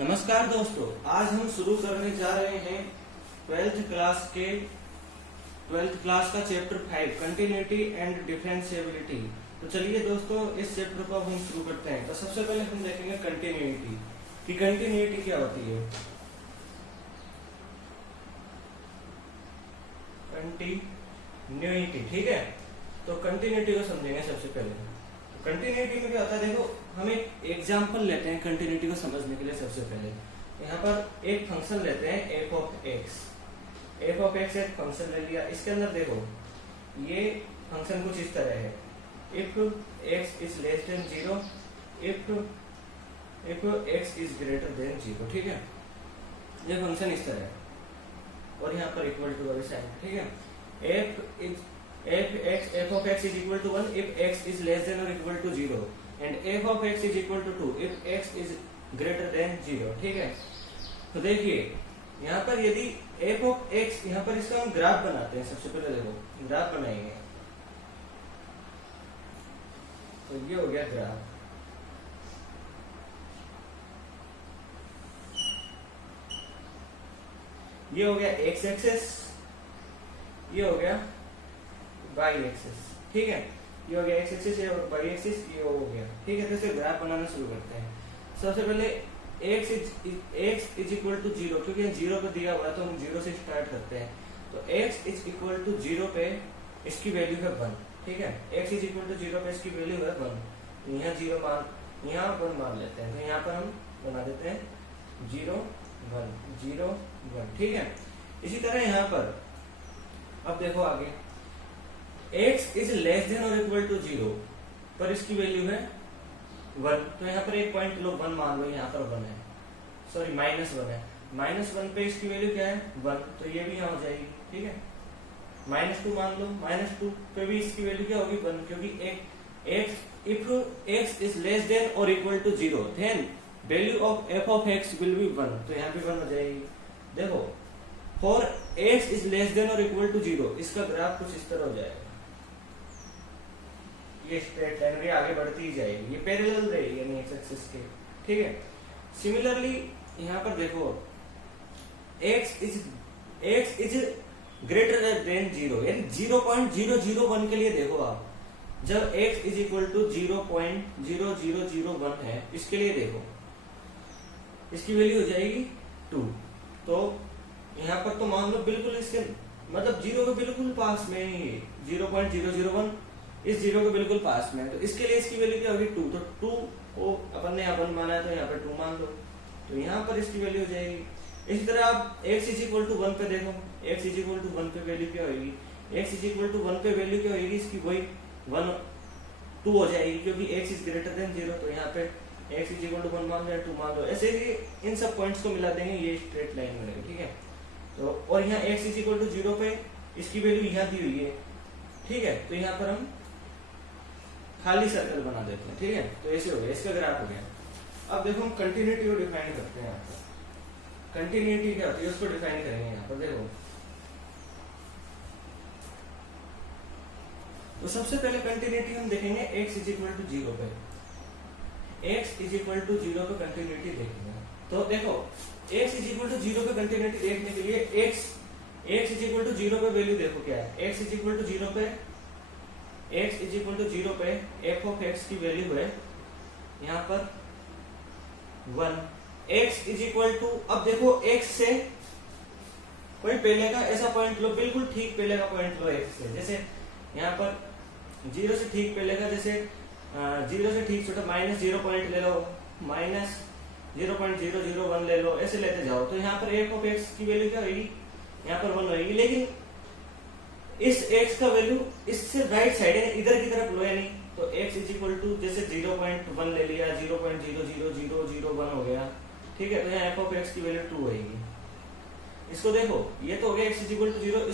नमस्कार दोस्तों, आज हम शुरू करने जा रहे हैं ट्वेल्थ क्लास का चैप्टर 5 कंटिन्यूटी एंड डिफरेंशिएबिलिटी। तो चलिए दोस्तों, इस चैप्टर को अब हम शुरू करते हैं। तो सबसे पहले हम देखेंगे कंटिन्यूटी कि कंटिन्यूटी क्या होती है। कंटिन्यूटी, ठीक है। तो कंटिन्यूटी को समझेंगे सबसे पहले। कंटिन्यूटी में क्या होता है, देखो हम एक एग्जांपल लेते हैं कंटिन्यूटी को समझने के लिए। सबसे पहले यहाँ पर एक फंक्शन लेते हैं F of x. F of x एक फंक्शन ले लिया। इसके अंदर देखो ये फंक्शन कुछ इस तरह है, if x is less than 0, if x is greater than 0, ठीक है। ये फंक्शन इस तरह है और यहाँ पर इक्वल टू वाली साइन, ठीक है। f of x is equal to 1 if x is less than or equal to 0 and f of x is equal to 2 if x is greater than 0, ठीक है। तो देखिए यहाँ पर यदि f of x, यहाँ पर इसका हम ग्राफ बनाते हैं। सबसे पहले देखो ग्राफ बनाएंगे, तो ये हो गया ग्राफ। ये हो गया x एक्सेस, ये हो गया y एक्सिस, ठीक है। ये हो गया x एक्सिस, ये y एक्सिस, ये हो गया, ठीक है। तो इसे ग्राफ बनाना शुरू करते हैं। सबसे पहले x इज इक्वल टू 0, क्योंकि 0 पे दिया हुआ है तो हम 0 से स्टार्ट करते हैं। तो x इज इक्वल टू 0 पे इसकी वैल्यू है 1, ठीक है। x इज इक्वल टू 0 पे इसकी वैल्यू है 1, तो यहाँ 0 मान, यहाँ 1 मान लेते हैं। तो यहाँ पर हम बना देते हैं 0 1 0 1, ठीक है। इसी तरह यहाँ पर अब देखो आगे x इज लेस देन और इक्वल टू 0 पर इसकी वैल्यू है 1, तो यहाँ पर एक पॉइंट लो 1 मान लो, यहाँ पर 1 है, सॉरी -1 है। -1 पे इसकी वैल्यू क्या है 1, तो ये भी यहाँ हो जाएगी, ठीक है। -2 मान लो, -2 पे भी इसकी वैल्यू क्या होगी 1, क्योंकि if x is less than और equal to 0 then value of f of x will be 1, तो यहाँ पे 1 हो जाएगी। देखो for x is less than और इक्वल टू 0 इसका ग्राफ कुछ इस तरह हो जाएगा। ये स्ट्रेट लाइन भी आगे बढ़ती ही जाएगी, ये पैरेलल रहेगी यानी एक्स एक्सिस के, ठीक है। सिमिलरली यहाँ पर देखो x इज ग्रेटर देन 0 यानी 0.001 के लिए देखो आप, जब x इज इक्वल टू 0.0001 है, इसके लिए देखो इसकी वैल्यू हो जाएगी 2। तो यहाँ पर तो मान लो बिल्कुल इसके मतलब 0 के बिल्कुल पास में ही 0.001 इस 0 के बिल्कुल पास में है, तो इसके लिए इसकी वैल्यू क्या होगी 2। तो 2 को अपन ने यहाँ 1 माना है तो यहाँ पर 2 मान लो, तो यहाँ पर इसकी वैल्यू हो जाएगी। इसी तरह आप x इज इक्वल टू 1 पे देखो, x इज इक्वल टू 1 पे वैल्यू क्या होगी, x इज इक्वल टू 1 पे वैल्यू क्या होगी इसकी, वही 2 हो जाएगी, क्योंकि x इज ग्रेटर देन 0, तो यहाँ पे x इज इक्वल टू 1 मान लो या 2 मान लो। ऐसे ही इन सब पॉइंट्स को मिला देंगे, ये स्ट्रेट लाइन बनेगी, ठीक है। तो और यहाँ x इज इक्वल टू 0 पे इसकी वैल्यू यहाँ दी हुई है, ठीक है। तो यहाँ पर हम खाली सर्कल बना देते हैं, ठीक है। तो ऐसे हो गया, इसका ग्राफ हो गया। अब देखो हम कंटिन्यूटी को डिफाइन करते हैं। यहाँ पर कंटिन्यूटी क्या होती है उसको डिफाइन करेंगे। यहाँ पर देखो तो सबसे पहले कंटिन्यूटी हम देखेंगे x इज इक्वल टू 0 पे, x इज इक्वल टू 0 पे कंटिन्यूटी देखेंगे। तो देखो x इज इक्वल टू 0 पे कंटिन्यूटी देखने के लिए x इज इक्वल टू 0 पे वैल्यू देखो क्या है। x इज इक्वल टू 0 पे f ऑफ x की वैल्यू है यहाँ पर 1। x इज इक्वल टू, अब देखो x से कोई पहले का ऐसा पॉइंट लो, बिल्कुल ठीक पहले का पॉइंट लो x से, जैसे यहाँ पर 0 से ठीक पहले का, जैसे 0 से ठीक छोटा -0 पॉइंट ले लो, -0.001 ले लो, ऐसे लेते जाओ। तो यहाँ पर f ऑफ x की वैल्यू क्या होगी, यहाँ पर 1 होगी। लेकिन इस x का वैल्यू इससे राइट साइड है, इधर की तरफ लो, यानी तो x इज इक्वल टू जैसे 0.1 ले लिया, 0.00001 हो गया, ठीक है। तो यहाँ f ऑफ x की वैल्यू 2 होगी। इसको देखो, ये तो हो गया x इज इक्वल टू 0,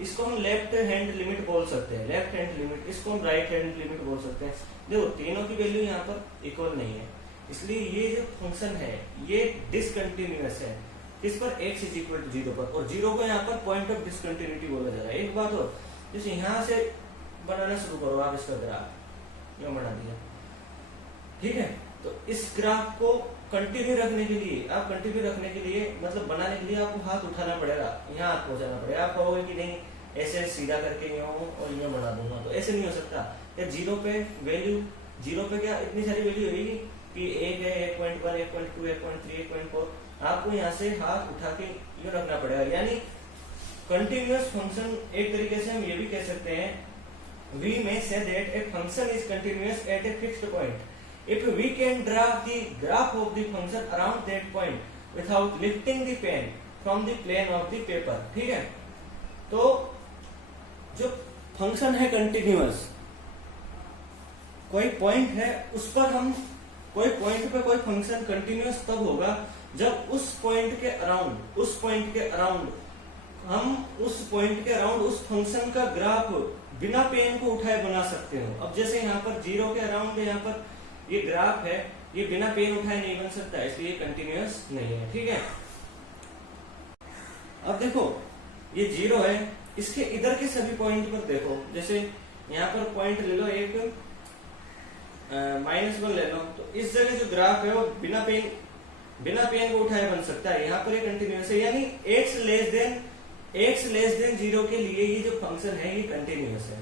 इसको हम लेफ्ट हैंड लिमिट बोल सकते हैं, लेफ्ट हैंड लिमिट, इसको हम राइट हैंड लिमिट बोल सकते हैं। देखो तीनों की वैल्यू यहाँ पर इक्वल नहीं है, इसलिए ये जो फंक्शन है ये डिसकंटिन्यूअस है। किस पर, x इज इक्वल टू 0 पर, और 0 को यहाँ पर पॉइंट ऑफ डिसकंटिन्यूटी बोला जा रहा है। एक बात और, जैसे यहाँ से बनाना शुरू करो आप इसका ग्राफ, ये बना दिया, ठीक है। तो इस ग्राफ को कंटिन्यू रखने के लिए मतलब बनाने के लिए आपको हाथ उठाना पड़ेगा, यहाँ हाथ पहुंचाना पड़ेगा। आप कहोगे कि नहीं ऐसे सीधा करके यूं और यूं बना दूंगा, तो ऐसे नहीं हो सकता। या जीरो पे क्या इतनी सारी वैल्यू होगी कि 1 है, 1.1, 1.2, 1.3, 1.4, आपको यहाँ से हाथ उठा के यूं रखना पड़ेगा। यानी कंटिन्यूअस फंक्शन एक तरीके से हम ये भी कह सकते हैं, we may say that a function is continuous at a fixed point if we can draw the graph of the function around that point without lifting the pen from the plane of the paper। ठीक है, तो जो function है continuous, कोई point है उस पर हम कोई पॉइंट पे कोई फंक्शन कंटिन्यूअस तब होगा जब उस पॉइंट के अराउंड हम उस फंक्शन का ग्राफ बिना पेन को उठाए बना सकते हो। अब जैसे यहाँ पर जीरो के अराउंड यहाँ पर ये ग्राफ है, ये बिना पेन उठाए नहीं बन सकता, इसलिए कंटिन्यूअस नहीं है। ठीक है, अब देखो ये जीरो है, इसके इधर के सभी पॉइंट पर देखो, जैसे यहाँ पर पॉइंट ले लो एक -1 ले लो, तो इस जगह जो ग्राफ है वो बिना पेन को उठाए बन सकता है। यहाँ पर ये कंटिन्यूअस है, यानी x लेस देन 0 के लिए ये जो फंक्शन है ये कंटिन्यूअस है।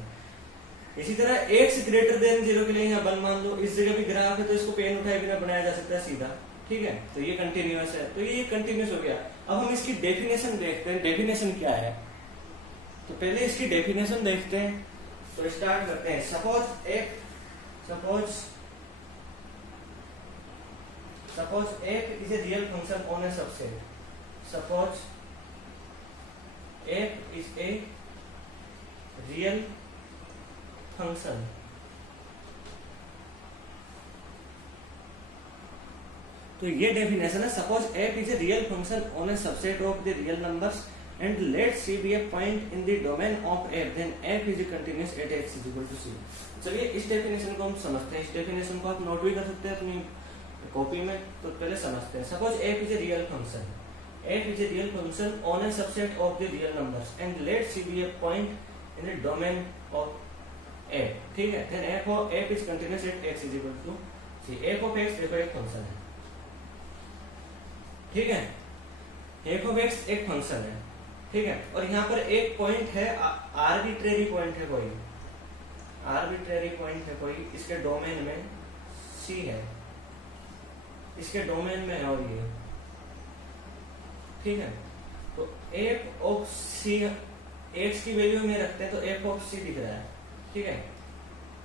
इसी तरह x ग्रेटर देन 0 के लिए यहाँ 1 मान लो, इस जगह भी ग्राफ है तो इसको पेन उठाए बिना बनाया जा सकता है सीधा। ठीक है, तो ये कंटिन्यूअस है, तो ये कंटिन्यूअस हो गया। अब हम इसकी डेफिनेशन देखते हैं, डेफिनेशन क्या है। तो पहले इसकी डेफिनेशन देखते हैं, तो स्टार्ट करते हैं। Suppose f is a real function on a subset। Suppose f is a real function तो ये डेफिनेशन है। Suppose f is a real function on a subset of the real numbers and let c be a point in the domain of f, then f is continuous at x is equal to c। चलिए इस definition को हम समझते हैं। इस definition को आप note भी कर सकते हैं अपनी कॉपी में, तो पहले समझते हैं। Suppose f is a real function on a subset of the real numbers and let c be a point in the domain of f। ठीक है, then f is continuous at x is equal to c। f of x देखो एक function है, ठीक है, f of x एक function है, ठीक है, और यहाँ पर एक पॉइंट है, आर्बिट्रेरी पॉइंट है कोई, इसके डोमेन में c है, इसके डोमेन में है और ये, ठीक है। तो f of c x की वैल्यू में रखते हैं तो f of c दिख रहा है, ठीक है,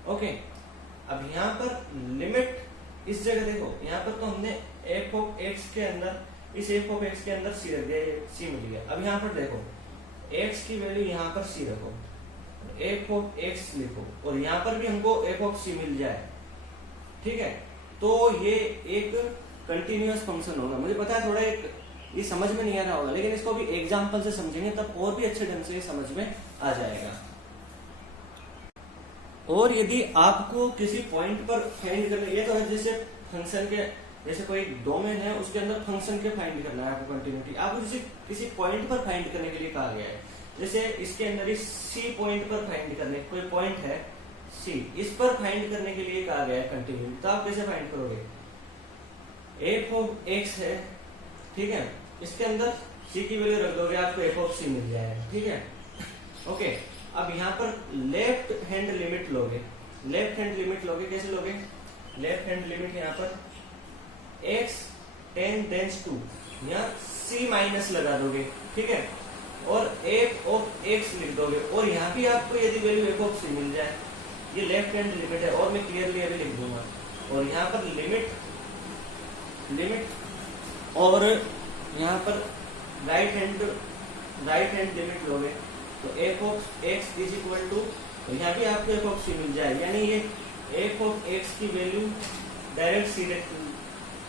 ओके। अब यहाँ पर लिमिट इस जगह देखो, यहाँ पर तो हमने f of x के अंदर, इस f of x के अंदर c रख दिया, ये c मिल गया। अब यहाँ पर देखो x की वैल्यू यहाँ पर c रखो, f of x लिखो, और यहाँ पर भी हमको f of c मिल जाए, ठीक है, तो ये एक कंटिन्यूअस फंक्शन होगा। मुझे पता है थोड़ा ये समझ में नहीं आ रहा होगा, लेकिन इसको भी एग्जांपल से समझेंगे तब और भी अच्छे ढंग से समझ में आ जाएगा। और यदि आपको किसी पॉइंट पर फाइंड करना, ये तो है जैसे फंक्शन के, जैसे कोई डोमेन है उसके अंदर फंक्शन के फाइंड करना है आपको, कंटिन्यूटी आपको किसी पॉइंट पर फाइंड करने के लिए कहा गया है। जैसे इसके अंदर इस सी पॉइंट पर फाइंड करने, कोई पॉइंट है सी, इस पर फाइंड करने के लिए कहा गया है कंटिन्यूटी, तो आप कैसे फाइंड करोगे? f of x है, ठीक है, इसके अंदर c की वैल्यू रख दोगे, आपको f of c मिल जाएगा, ठीक है, ओके। अब यहाँ पर लेफ्ट हैंड लिमिट लोगे, कैसे लोगे? लेफ्ट हैंड लिमिट यहाँ पर x टेंड्स टू, यहाँ c माइनस लगा दोगे, ठीक है, और f of x लिख दोगे, और यहाँ भी आपको यदि वैल्यू f of c मिल जाए, ये लेफ्ट हैंड लिमिट है, और मैं क्लियरली अभी लिख दूंगा। और यहाँ पर लिमिट और यहाँ पर राइट हैंड लिमिट लोगे, तो f of x is equal to, तो यहाँ भी आपको f of c मिल जाए, यानी ये f of x की वैल्यू डायरेक्ट c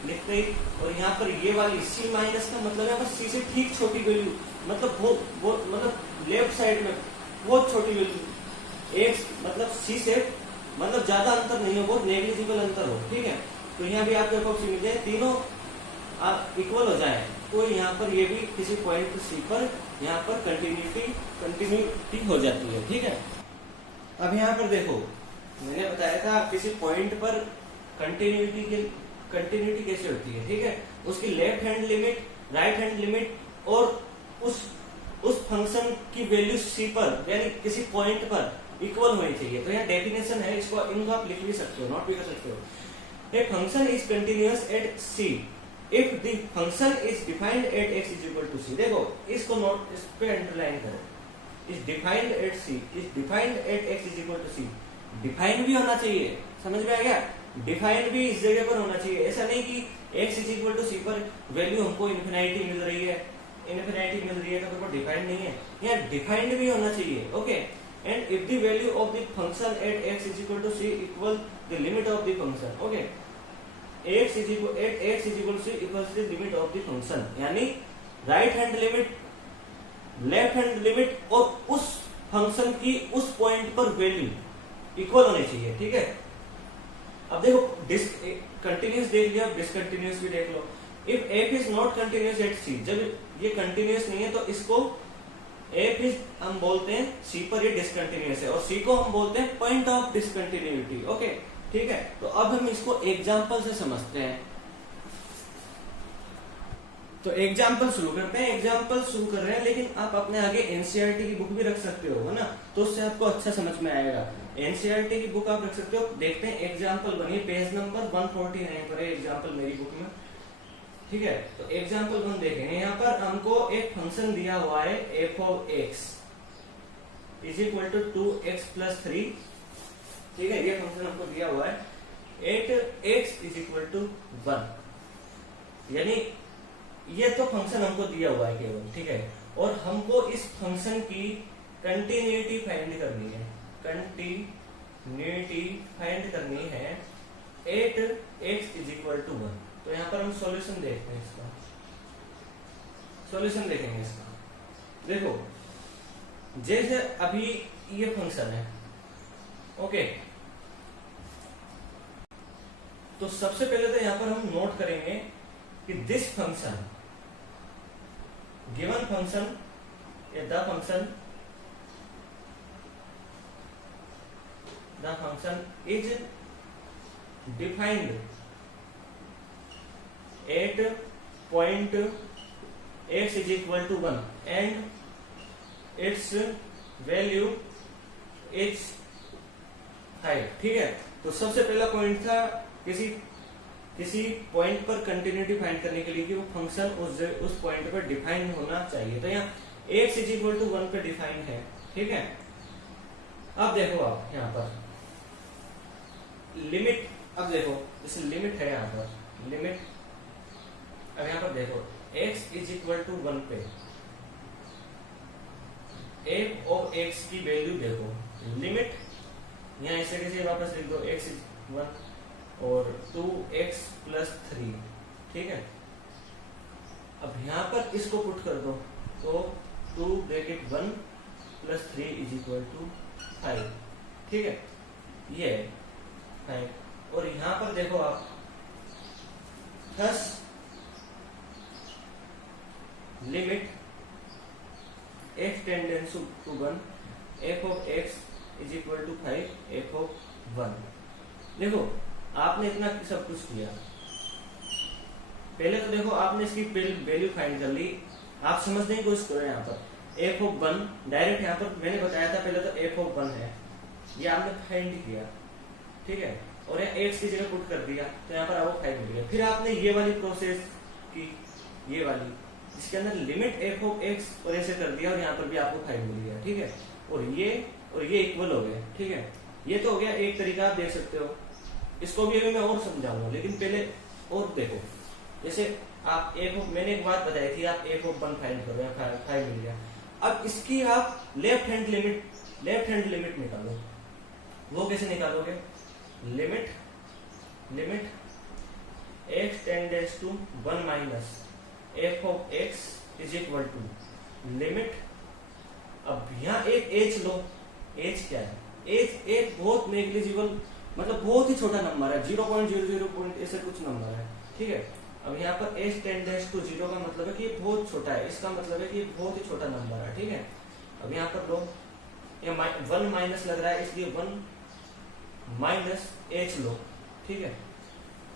लिखते ही, और यहाँ पर ये वाली c माइनस का मतलब यहाँ पर c से ठीक छोटी वैल्यू, मतलब वो मतलब लेफ्ट साइड में बहुत छोटी वैल्यू, x मतलब c से मतलब ज्यादा अंतर नहीं हो, बहुत नेग्लिजिबल अंतर हो, ठीक है, तो यहाँ भी आपको f of c मिल जाए, तीनों आप इक्वल हो जाए, तो यहाँ पर ये भी किसी पॉइंट c पर यहाँ पर कंटिन्यूटी हो जाती है, ठीक है। अब यहाँ पर देखो, मैंने बताया था किसी पॉइंट पर कंटिन्यूटी के कंटिन्यूटी कैसे होती है, ठीक है, उसकी left hand limit, right hand limit और उस फंक्शन की वैल्यू सी पर यानी किसी पॉइंट पर इक्वल होनी चाहिए। तो यहाँ डेफिनेशन है, इसको इनको आप लिख भी सकते हो, नोट भी कर सकते हो। A function is continuous at c if the function is defined at x is equal to c. देखो इसको नोट, इस पे अंडरलाइन करो, is defined at c, is defined at x is equal to c. Define भी होना चाहिए, समझ में आ गया, डिफाइन भी इस जगह पर होना चाहिए। ऐसा नहीं कि x इज इक्वल टू सी पर वैल्यू हमको इन्फिनिटी मिल रही है, इन्फिनिटी मिल रही है तो डिफाइंड नहीं है, यहाँ डिफाइंड भी होना चाहिए। Okay, and if the value of the function at x is equal to c equal the limit of the function. Okay, x is equal at x is equal to c equals the limit of the function, यानी right hand limit, left hand limit और उस function की उस point पर value equal होनी चाहिए, ठीक है। अब देखो कंटिन्यूस देख लिया, डिसकंटिन्यूस भी देख लो। If f is not continuous at c, जब ये कंटिन्यूस नहीं है तो इसको f इज हम बोलते हैं c पर ये डिसकंटिन्यूस है, और c को हम बोलते हैं पॉइंट ऑफ डिसकंटिन्यूटी। ओके, ठीक है, तो अब हम इसको एग्जांपल से समझते हैं। तो एग्जाम्पल शुरू करते हैं। एग्जाम्पल शुरू कर रहे हैं, लेकिन आप अपने आगे एनसीईआरटी की बुक भी रख सकते हो, है ना, तो उससे आपको अच्छा समझ में आएगा। एनसीईआरटी की बुक आप रख सकते हो। देखते हैं एग्जाम्पल बनी, पेज नंबर 149 पर है एग्जाम्पल मेरी बुक में, ठीक है। तो एग्जाम्पल 1 देखेंगे। यहाँ पर हमको एक फंक्शन दिया हुआ है f of x is equal to 2x plus 3, ठीक है, ये फंक्शन हमको दिया हुआ है 8x इज इक्वल टू 1, यानी ये तो फंक्शन हमको दिया हुआ है केवल, ठीक है, और हमको इस फंक्शन की कंटिन्यूटी फाइंड करनी है, कंटिन्यूटी फाइंड करनी है 8x इज इक्वल टू 1। तो यहाँ पर हम सॉल्यूशन देखते हैं, इसका सॉल्यूशन देखेंगे इसका। देखो जैसे अभी ये फंक्शन है, ओके, तो सबसे पहले तो यहाँ पर हम नोट करेंगे कि this function, given function, the function is defined at point x is equal to 1 and its value is 5, ठीक है। तो सबसे पहला पॉइंट था किसी पॉइंट पर कंटिन्यूटी फाइंड करने के लिए कि वो फंक्शन उस पॉइंट पर डिफाइन होना चाहिए। तो यहाँ x इज इक्वल टू 1 पे डिफाइन है, ठीक है। अब देखो आप यहाँ पर लिमिट, अब देखो जैसे लिमिट है यहाँ पर लिमिट, अब यहाँ पर देखो x इज इक्वल टू 1 पे f ऑफ x की वैल्यू देखो, लिमिट यहाँ ऐसे कैसे वापस लिख दो, x इज 1 और 2x प्लस 3, ठीक है। अब यहाँ पर इसको पुट कर दो, तो 2 bracket 1 plus 3 is equal to 5, ठीक है, ये है 5। और यहाँ पर देखो आप thus limit x tends to 1 f of x is equal to 5 f of 1। देखो आपने इतना सब कुछ किया, पहले तो देखो आपने इसकी वैल्यू फाइंड कर ली। आप समझने की कोशिश करो, यहाँ पर f ऑफ 1 डायरेक्ट, यहाँ पर मैंने बताया था पहले तो f ऑफ 1 है, ये आपने फाइंड किया, ठीक है, और यहाँ x की जगह पुट कर दिया, तो यहाँ पर आपको 5 मिल गया। फिर आपने ये वाली प्रोसेस की, ये वाली जिसके अंदर लिमिट f ऑफ x और ऐसे कर दिया, और यहाँ पर भी आपको 5 मिल गया, ठीक है, और ये इक्वल हो गए, ठीक है। ये तो हो गया एक तरीका, आप देख सकते हो। इसको भी अभी मैं और समझाऊंगा, लेकिन पहले और देखो, जैसे आप मैंने एक बात बताई थी, आप f ऑफ 1 फाइंड करो, 5 मिल गया। अब इसकी आप लेफ्ट हैंड लिमिट निकालो। वो कैसे निकालोगे? Limit x tends to 1 minus f of x is equal to limit. अब यहाँ एक h लो, h क्या है? h एक बहुत नेग्लिजिबल, मतलब बहुत ही छोटा नंबर है, 0.00 ऐसे कुछ नंबर है, ठीक है। अब यहाँ पर h टेंडेंस टू 0 का मतलब है कि ये बहुत छोटा है, इसका मतलब है कि ये बहुत ही छोटा नंबर है, ठीक है। अब यहाँ पर लो, ये 1 माइनस लग रहा है, इसलिए 1 माइनस h लो, ठीक है।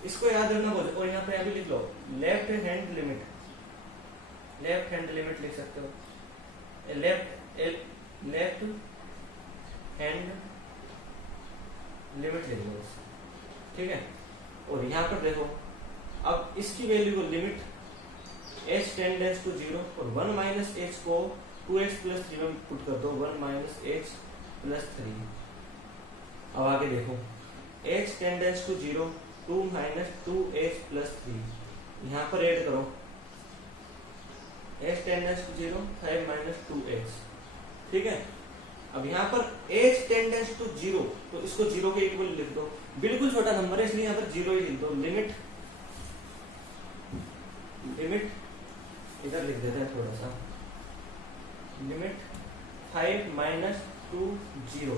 इसको याद रखना बोलो। और यहाँ पे अभी लिख लो left hand limit, left hand limit लिख सकते हो, लेफ्ट हैंड लिमिट लिख लो, ठीक है। और यहाँ पर देखो अब इसकी वैल्यू को लिमिट h टेंडेंस टू 0 और 1 माइनस h को 2h प्लस 3 में पुट कर दो, 1 माइनस h प्लस 3। अब आगे देखो h tends to 0 2 minus 2h plus 3, यहाँ पर ऐड करो h tends to 0 5 minus 2h, ठीक है। अब यहाँ पर h टेंडेंस टू 0 तो इसको 0 के इक्वल लिख दो, बिल्कुल छोटा नंबर है इसलिए यहाँ पर 0 ही लिख दो। लिमिट इधर लिख देते हैं थोड़ा सा, लिमिट 5 माइनस 2 0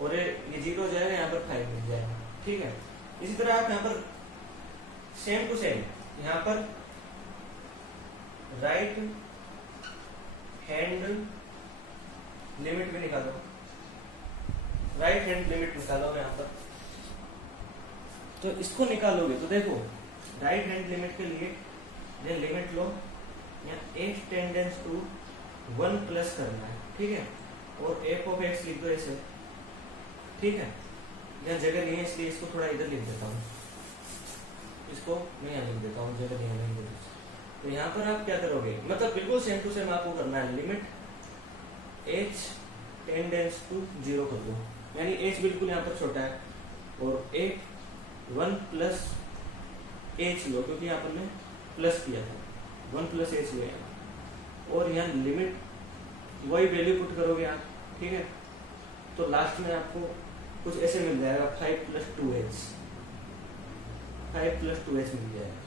और ये 0 हो जाएगा, यहाँ पर 5 मिल जाएगा, ठीक है। इसी तरह आप यहाँ पर सेम टू सेम यहाँ पर राइट हैंड लिमिट भी निकालो, राइट हैंड लिमिट निकालो यहाँ पर। तो इसको निकालोगे तो देखो राइट हैंड लिमिट के लिए ये लिमिट लो, यहाँ h टेंडेंस टू 1 प्लस करना है, ठीक है। और f ऑफ x लिख दो ऐसे, ठीक है। यहाँ जगह नहीं है इसलिए इसको थोड़ा इधर लिख देता हूँ, इसको मैं यहाँ लिख देता हूँ, जगह नहीं है। तो यहाँ पर आप क्या करोगे, मतलब बिल्कुल सेम टू सेम आपको करना है, लिमिट h टेंडेंस टू 0 कर दो, यानी h बिल्कुल यहाँ पर छोटा है और एक 1 प्लस h लो, क्योंकि यहाँ पर मैं प्लस किया था, 1 प्लस h लो यहाँ, और यहाँ लिमिट वही वैल्यू पुट करोगे आप, ठीक है। तो लास्ट में आपको कुछ ऐसे मिल जाएगा 5 प्लस 2h, 5 प्लस 2h मिल जाएगा।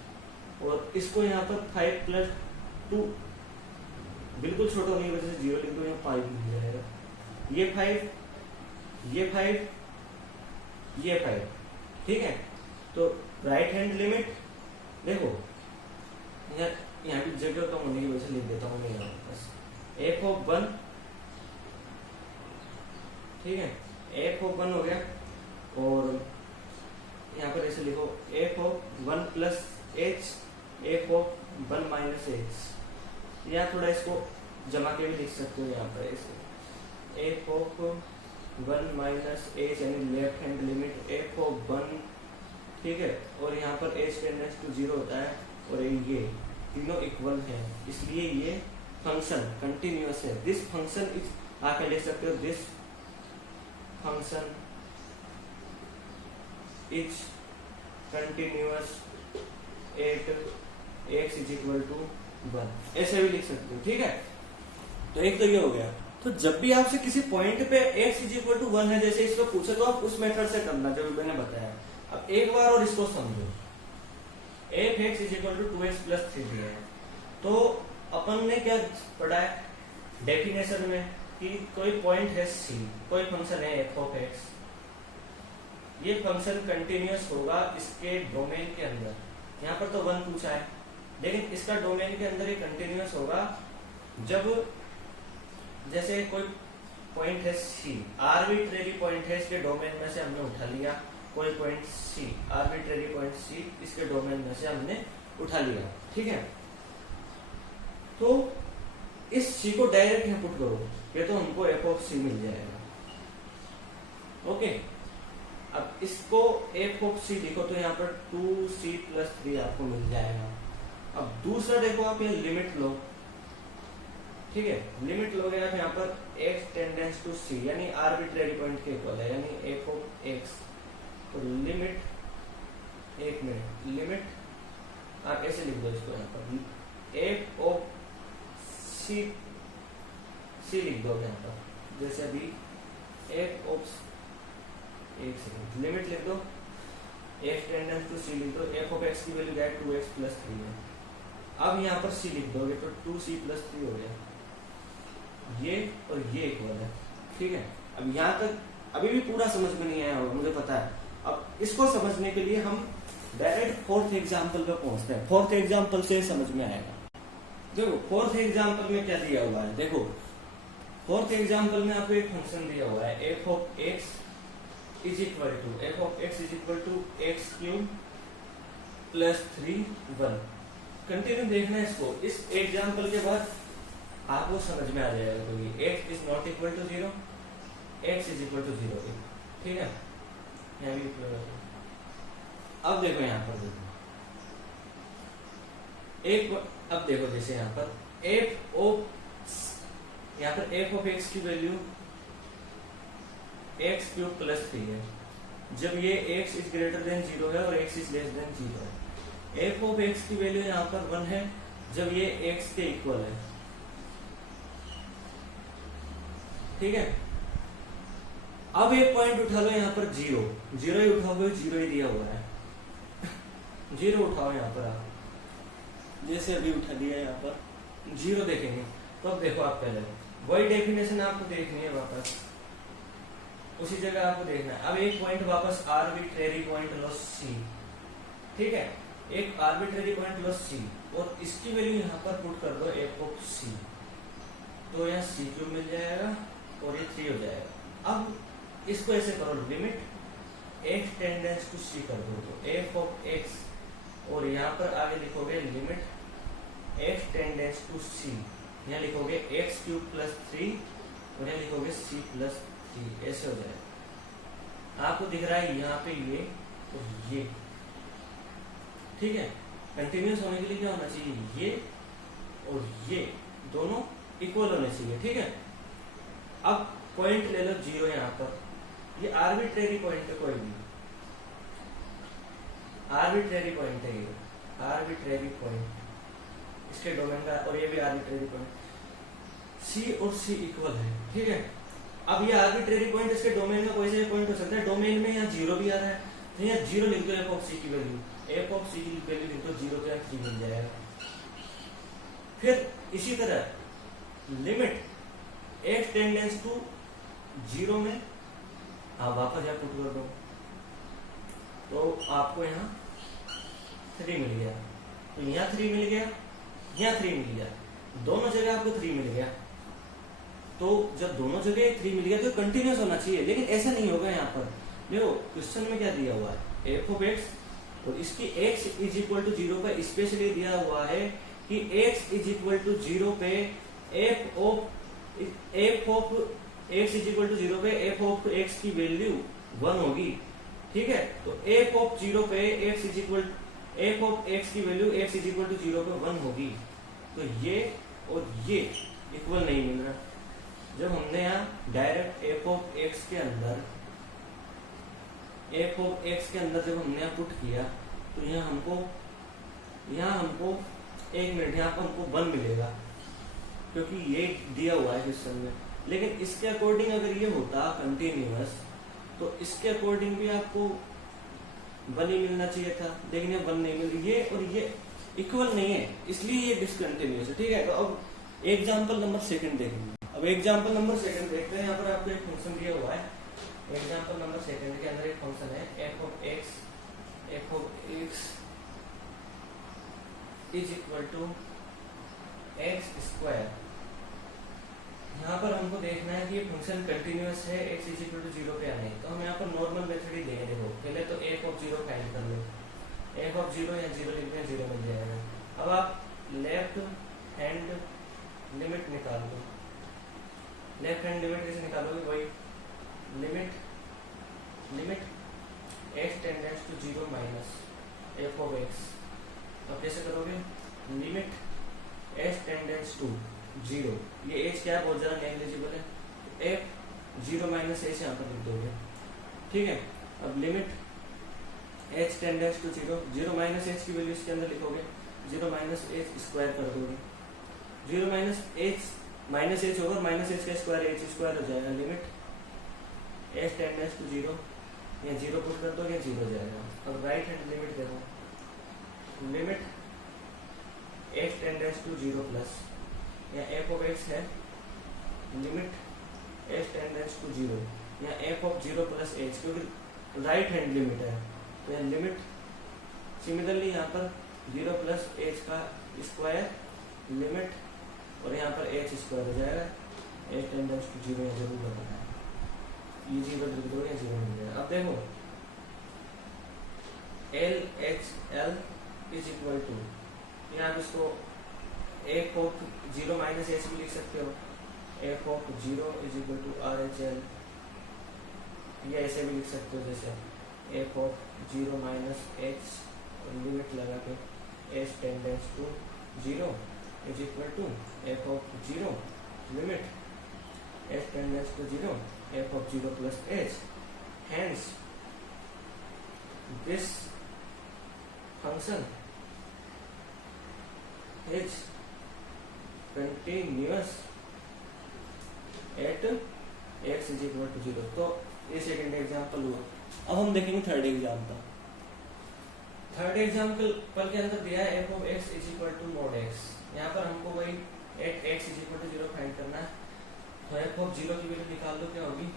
और इसको यहाँ पर 5 प्लस 2 बिल्कुल छोटा होने की वजह से 0 लिख दो, यहाँ 5 मिल जाएगा। ये 5, ये 5, ये 5, ठीक है। तो राइट हैंड लिमिट देखो यहाँ की जगह कम होने की वजह से लिख देता हूँ मैं यहाँ बस f ऑफ 1, ठीक है, f ऑफ 1 हो गया। और यहाँ पर ऐसे लिखो f of 1 plus h, f of 1 minus h, या थोड़ा इसको जमा के भी लिख सकते हो यहाँ पर ऐसे f ऑफ 1 माइनस h, यानी left hand limit f of 1, ठीक है। और यहाँ पर h टेंडेंस टू 0 होता है और ये तीनों इक्वल है, इसलिए ये फंक्शन कंटिन्यूअस है। दिस फंक्शन इज, आप लिख सकते हो this function is continuous at x is equal to 1, ऐसे भी लिख सकते हो, ठीक है। तो एक तो ये हो गया। तो जब भी आपसे किसी पॉइंट पे x इज इक्वल टू 1 है, जैसे इसको पूछे, तो आप उस मेथड से करना जो मैंने बताया। अब एक बार और इसको समझो, f x is equal to 2x plus 3 दिया है, तो अपन ने क्या पढ़ा है डेफिनेशन में कि कोई पॉइंट है c, कोई फंक्शन है f ऑफ x, ये फंक्शन कंटिन्यूअस होगा इसके डोमेन के अंदर। यहाँ पर तो 1 पूछा है, लेकिन इसका डोमेन के अंदर ये कंटिन्यूअस होगा जब जैसे कोई पॉइंट है c, आर्बिट्रेरी पॉइंट है, इसके डोमेन में से हमने उठा लिया कोई point c, arbitrary point c, इसके डोमेन में से हमने उठा लिया, ठीक है। तो इस c को डायरेक्ट यहाँ पुट करो, ये तो हमको f ऑफ c मिल जाएगा, ओके। अब इसको f ऑफ c लिखो तो यहाँ पर 2c प्लस 3 आपको मिल जाएगा। अब दूसरा देखो, आप ये लिमिट लो, ठीक है, लिमिट लोगे आप यहाँ पर x टेंडेंस टू c, यानी आर्बिट्रेरी पॉइंट के इक्वल है, यानी f ऑफ x। तो लिमिट, एक मिनट, लिमिट आप ऐसे लिख दो इसको यहाँ पर f ऑफ c लिख दो यहाँ पर, जैसे अभी f ऑफ, एक सेकंड, लिमिट लिख दो, f टेंडेंस टू c लिख दो, f ऑफ x की वैल्यू क्या है 2x प्लस 3 है। अब यहाँ पर c लिख दोगे तो 2c प्लस 3 हो गया, ये और ये इक्वल है, ठीक है। अब यहाँ तक अभी भी पूरा समझ में नहीं आया होगा, मुझे पता है। अब इसको समझने के लिए हम डायरेक्ट फोर्थ एग्जाम्पल पे पहुंचते हैं, फोर्थ एग्जाम्पल से समझ में आएगा। देखो फोर्थ एग्जाम्पल में क्या दिया हुआ है, देखो फोर्थ एग्जाम्पल में आपको एक फंक्शन दिया हुआ है f of x is equal to x cube plus 3 1। Continue देखना है इसको। इस एग्जाम्पल के बाद आपको समझ में आ जाएगा। तो ये x is not equal to 0, x is equal to 0, ठीक है। यहाँ भी अब देखो, यहाँ पर देखो अब देखो जैसे यहाँ पर f ऑफ x की वैल्यू x क्यूब प्लस 3 है। जब ये x इज ग्रेटर देन 0 है और x इज लेस देन 0 है। f ऑफ x की वैल्यू यहाँ पर 1 है जब ये x के इक्वल है, ठीक है। अब एक पॉइंट उठा लो यहाँ पर 0 ही उठाओ, 0 ही दिया हुआ है। 0 उठाओ यहाँ पर आप, जैसे अभी उठा दिया यहाँ पर 0 देखेंगे। तो अब देखो, आप पहले वही डेफिनेशन आपको देखनी है, वापस उसी जगह आपको देखना है। अब एक पॉइंट वापस आर्बिट्रेरी पॉइंट लो C, ठीक है। एक आर्बिट्रेरी पॉइंट लो C और इसकी वैल्यू यहाँ पर पुट कर दो f ऑफ C, तो यहाँ C क्यूब मिल जाएगा और ये 3 हो जाएगा। अब इसको ऐसे करो, limit x tends to C कर दो, तो f ऑफ x और यहाँ पर आगे लिखोगे limit x tends to C, यहाँ लिखोगे x क्यूब प्लस 3 और यहाँ लिखोगे C प्लस 3, ऐसे हो जाएगा। आपको दिख रहा है यहाँ पे ये और ये, ठीक है। कंटिन्यूस होने के लिए क्या होना चाहिए, ये और ये दोनों इक्वल होने चाहिए, ठीक है। अब पॉइंट ले लो 0 यहाँ पर, ये आर्बिट्रेरी पॉइंट है, कोई भी आर्बिट्रेरी पॉइंट है, ये आर्बिट्रेरी पॉइंट इसके डोमेन का, और ये भी आर्बिट्रेरी पॉइंट C और C इक्वल है, ठीक है। अब ये आर्बिट्रेरी पॉइंट इसके डोमेन में कोई से पॉइंट हो सकता है। डोमेन में यहाँ 0 भी आ रहा है, तो यहाँ 0 लिख दो, f ऑफ C की वैल्यू, f ऑफ C की वैल्यू लिख दो 0, तो यहाँ 3 मिल जाएगा। फिर इसी तरह लिमिट x टेंडेंस टू 0 में आप वापस यहाँ पुट कर दो, तो आपको यहाँ 3 मिल गया। तो यहाँ 3 मिल गया, यहाँ 3 मिल गया, दोनों जगह आपको 3 मिल गया। तो जब दोनों जगह 3 मिल गया तो कंटिन्यूस होना चाहिए, लेकिन ऐसा नहीं होगा। यहाँ पर देखो क्वेश्चन में क्या दिया हुआ है, f ऑफ x और इसकी x इज इक्वल टू 0 पे स्पेशली दिया हुआ है कि x इज इक्वल टू 0 पे f of x is equal to 0 पे f ऑफ x की वैल्यू 1 होगी, ठीक है। तो f ऑफ 0 पे x is equal f of x की value x is equal to 0 पे 1 होगी। तो ये और ये इक्वल नहीं मिल रहा। जब हमने यहाँ डायरेक्ट f ऑफ x के अंदर जब हमने यहाँ पुट किया, तो यहाँ हमको 1 मिनट यहाँ पर हमको 1 मिलेगा, क्योंकि ये दिया हुआ है क्वेश्चन में। लेकिन इसके अकॉर्डिंग अगर ये होता कंटिन्यूअस, तो इसके अकॉर्डिंग भी आपको 1 ही मिलना चाहिए था, लेकिन ये 1 नहीं मिल, ये और ये इक्वल नहीं है, इसलिए ये डिसकंटिन्यूअस है, ठीक है। तो अब एग्जाम्पल नंबर 2 देखेंगे। अब एग्जाम्पल नंबर 2 देखते हैं। यहाँ पर आपको एक फंक्शन दिया हुआ है। एग्जाम्पल नंबर 2 के अंदर एक फंक्शन है f of x is equal to x square. यहाँ पर हमको देखना है कि ये फंक्शन कंटिन्यूअस है, x इज इक्वल टू 0 पे या नहीं। तो हम यहाँ पर नॉर्मल मेथड ही देंगे। देखो पहले तो f ऑफ 0 फाइंड कर लो, f ऑफ 0 या 0 लिखते हैं, 0 मिल जाएगा। अब आप लेफ्ट हैंड लिमिट निकाल दो। लेफ्ट हैंड लिमिट कैसे निकालोगे, वही limit x tends to 0 minus f of x। अब कैसे करोगे, लिमिट h टेंडेंस टू 0, ये h क्या है, बहुत ज्यादा नेग्लिजिबल है, f 0 माइनस h यहाँ पर लिख दोगे, ठीक है। अब limit h tends to 0 minus h की वैल्यू इसके अंदर लिखोगे, 0 माइनस h स्क्वायर कर दोगे, 0 माइनस h होगा, माइनस h का स्क्वायर h स्क्वायर हो जाएगा। लिमिट h टेंडेंस टू 0, या 0 पुट कर दो, या 0 हो जाएगा। अब राइट हैंड लिमिट देखो, limit h tends to 0 plus, या f ऑफ x है, लिमिट h टेंडेंस टू 0, या f ऑफ 0 प्लस h, क्योंकि राइट हैंड लिमिट है, तो यह लिमिट सिमिलरली यहाँ पर 0 प्लस h का स्क्वायर लिमिट, और यहाँ पर h स्क्वायर हो जाएगा, h टेंडेंस टू 0 यहाँ जरूर बताना है, ये 0 लिख दो, या 0 मिल जाएगा। अब देखो LHL इज इक्वल टू, यहाँ आप इसको f of zero minus h भी लिख सकते हो, f of zero is equal to R H L, ये ऐसे भी लिख सकते हो जैसे f of zero minus h limit लगा के h tends to zero is equal to f of zero limit h tends to zero f of zero plus h, hence this function is continuous at x is equal to zero. तो ये second example हुआ। अब हम देखेंगे third example. Third example के अंदर दिया है f of x is equal to mod x. यहाँ पर हमको वही at x is equal to zero find करना है। तो एफ ऑफ जीरो की वैल्यू निकाल दो, क्या होगी,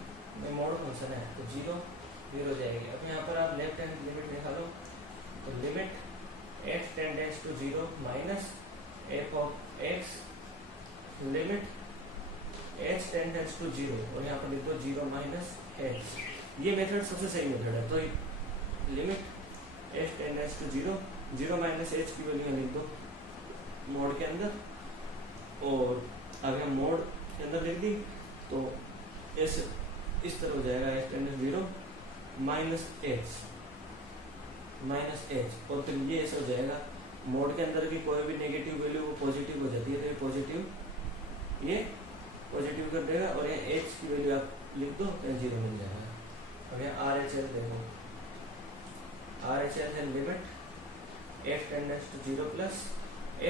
मॉड फंक्शन है तो जीरो जीरो जाएगी। अब यहाँ पर आप लेफ्ट हैंड लिमिट निकालो, तो limit x tends to zero minus f of x limit h tends to zero, और यहाँ पर लिख दो जीरो माइनस एच। ये मेथड सबसे सही मेथड है। तो limit h tends to zero, zero minus h की वैल्यू लिख दो मोड के अंदर, और अगर हम मोड के अंदर लिख दी तो इस तरह हो जाएगा h tends zero minus h, और फिर ये ऐसा हो जाएगा मोड के अंदर की कोई भी नेगेटिव वैल्यू वो पॉजिटिव हो जाती है, तो ये पॉजिटिव कर देगा, और ये एच की वैल्यू आप लिख दो तो जीरो मिल जाएगा। अब यहाँ आर एच एल देखो, आर एच एल है limit x tends to zero plus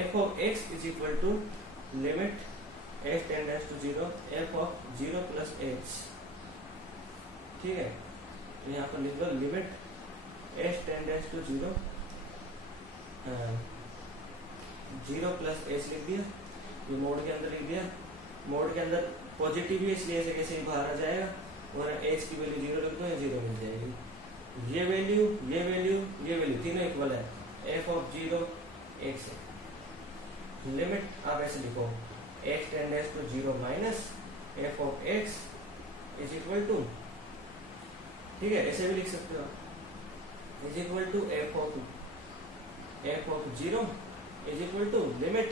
f of x is equal to limit x tends to zero f of zero plus h. ठीक है, तो यहाँ पर लिख दो limit x tends to zero zero plus h लिख दिया, ये मोड के अंदर लिख दिया। मोड के अंदर पॉजिटिव ही इसलिए ऐसे कैसे ही बाहर आ जाएगा, और एच की वैल्यू जीरो लिख दो, या जीरो मिल जाएगी। ये वैल्यू ये वैल्यू ये वैल्यू तीनों इक्वल है, एफ ऑफ जीरो एक्स है। लिमिट आप ऐसे लिखो x tends to zero minus f of x is equal to, ठीक है, ऐसे भी लिख सकते हो, is equal to f of zero is equal to limit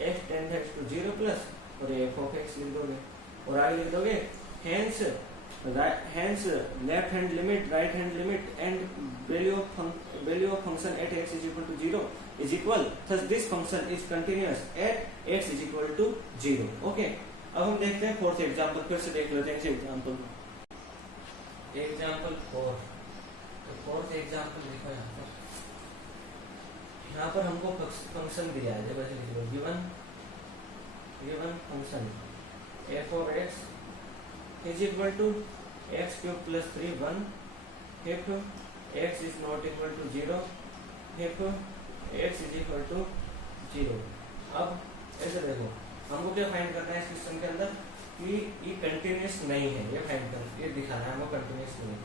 x tends to zero plus और एफ ऑफ एक्स लिख दोगे, और आगे लिख दोगे hence left hand limit right hand limit and value of function at x is equal to zero is equal, thus this function is continuous at x is equal to 0। Okay, अब हम देखते हैं फोर्थ एग्जांपल, फिर से देख लेते हैं इस एग्जांपल को। एग्जांपल 4, तो फोर्थ एग्जांपल देखो यहाँ पर हमको फंक्शन दिया है, जब ऐसे लिख लो given function f of x is equal to x cube plus 3 1 if x is not equal to 0 if x is equal to 0। अब ऐसे देखो हमको क्या फाइंड करना है इस क्वेश्चन के अंदर कि ये कंटिन्यूअस नहीं है, ये फाइंड कर ये दिखाना है हमको कंटिन्यूअस नहीं है।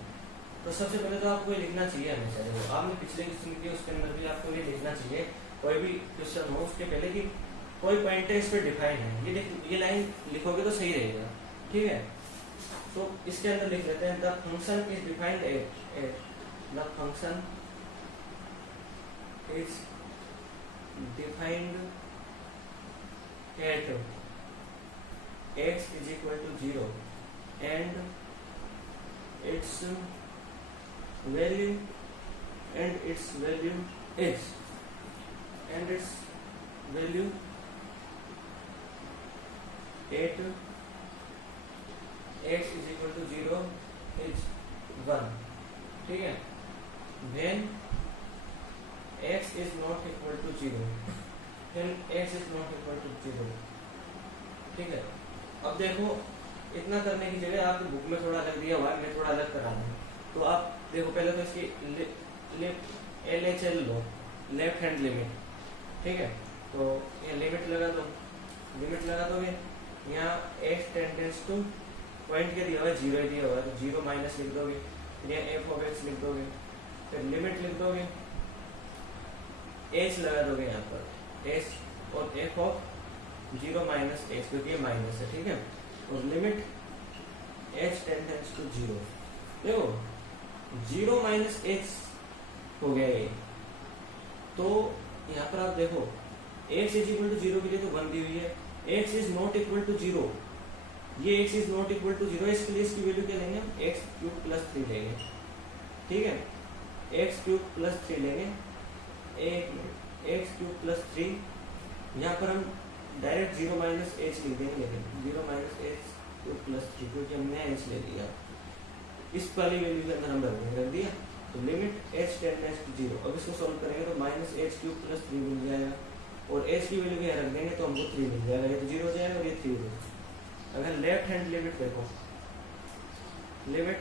तो सबसे पहले तो आपको ये लिखना चाहिए हमेशा, देखो आपने पिछले क्वेश्चन किए उसके अंदर भी आपको ये लिखना चाहिए, कोई भी क्वेश्चन हो उसके पहले कि कोई पॉइंट है इस पर डिफाइन है, ये लाइन लिखोगे तो सही रहेगा। ठीक है, तो इसके अंदर लिख लेते हैं the function is defined at the function is defined at x is equal to 0 and its value is at x is equal to 0 is 1। ठीक है, when x is not equal to 0, then x is not equal to 0। ठीक है, अब देखो इतना करने की जगह आपकी बुक में थोड़ा अलग दिया हुआ है, मैं थोड़ा अलग करा दूँ। तो आप देखो पहले तो इसकी LHL लो, लेफ्ट हैंड लिमिट। ठीक है, तो ये लिमिट लगा दोगे, यहाँ x टेंडेंस टू पॉइंट क्या दिया हुआ है, 0 दिया हुआ है, तो 0 माइनस लिख दोगे, फिर यहाँ f ऑफ x लिख दोगे, फिर लिमिट लिख दोगे, h लगा दोगे यहाँ पर h और f ऑफ 0 माइनस एच, क्योंकि ये माइनस है। ठीक है, और लिमिट h टेंडेंस टू 0, देखो 0 माइनस एच हो गया ये, तो यहाँ पर आप देखो x इज इक्वल टू 0 के लिए तो 1 दी हुई है, x is not equal to 0, ये x is not equal to 0, इसके लिए इसकी वैल्यू क्या लेंगे, x क्यूब प्लस 3 लेंगे, ठीक है, x क्यूब प्लस 3 लेंगे, x क्यूब प्लस 3, यहाँ पर हम डायरेक्ट 0 माइनस एच लिख देंगे, लेकिन 0 माइनस एच क्यूब प्लस 3 क्योंकि हमने एच ले लिया, इस वाली वैल्यू के अंदर हम रख दिया, तो लिमिट h टेंडेंस टू 0, अब इसको सॉल्व करेंगे तो माइनस एच क्यूब प्लस 3 मिल जाएगा, और h की वैल्यू यहाँ रख देंगे तो हमको 3 मिल जाएगा, ये तो 0 हो जाएगा और ये 3 हो जाएगा। अगर लेफ्ट हैंड लिमिट देखो, limit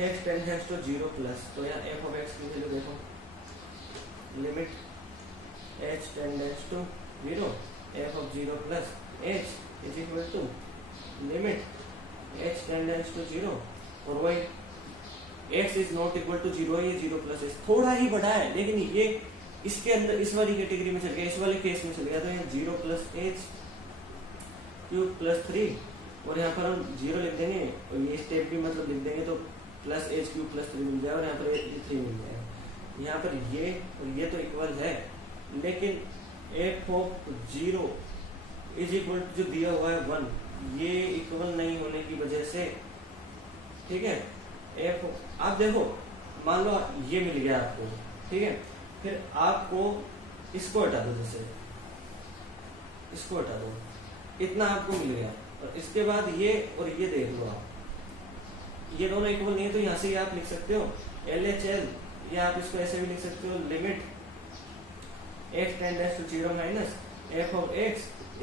h tends to 0 plus, तो यहाँ f ऑफ x की वैल्यू देखो, limit h tends to 0 f of 0 plus h is equal to limit h tends to 0, और वही x is not equal to 0, ये 0 plus h थोड़ा ही बड़ा है, लेकिन ये इसके अंदर इस वाली कैटेगरी में चल गया, इस वाले केस में चल गया, तो यहाँ 0 प्लस h क्यूब प्लस 3, और यहाँ पर हम 0 लिख देंगे और ये स्टेप भी मतलब लिख देंगे तो प्लस h क्यूब प्लस 3 मिल जाएगा, और यहाँ पर ये 3 मिल जाएगा, यहाँ पर ये और ये तो इक्वल है, लेकिन f ऑफ 0 इज इक्वल जो दिया हुआ है 1, ये इक्वल नहीं होने की वजह से, ठीक है, f आप देखो मान लो ये मिल गया आपको, ठीक है, फिर आपको इसको हटा दो, जैसे इसको हटा दो, इतना आपको मिल गया, और इसके बाद ये और ये देख लो आप, ये दोनों इक्वल नहीं है, तो यहाँ से आप लिख सकते हो LHL, या आप इसको ऐसे भी लिख सकते हो, limit x tends to 0 minus f of x